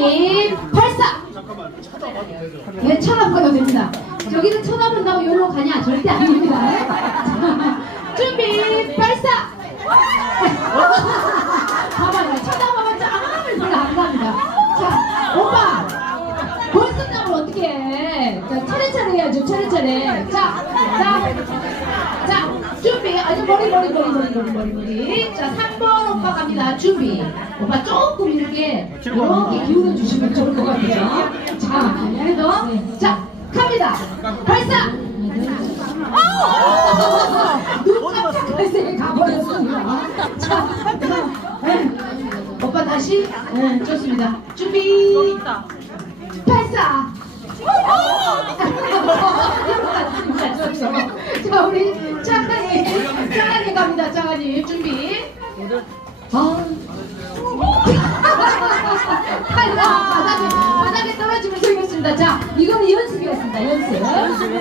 준비 발사. 네 쳐다봐도 됩니다. 여기는 쳐다본다고 여기로 가냐? 절대 아닙니다. 자, 준비 발사. 봐봐요. 쳐다봐봤자 아무 별로 안 갑니다. 자 오빠. 벌써 나면 어떻게 해? 자, 차례차례 해야죠 차례차례. 자 자 자, 준비. 아니, 머리, 머리, 머리, 머리, 머리, 머리, 머리. 자, 3번 오빠 갑니다. 준비. 오빠 조금 이렇게, 이렇게 기울여 주시면 좋을 것 같아요. 자, 그래도, 자, 갑니다. 발사! 눈 깜짝할 새에 가버렸습니다. 자, 네. 오빠 다시. 네, 좋습니다. 준비. 발사! 자, 우리 짜가니, 짜가니 갑니다. 짜가니 준비. 아. 탈락. 바닥에, 떨어지면 생겼습니다. 자, 이거는 연습이었습니다. 연습.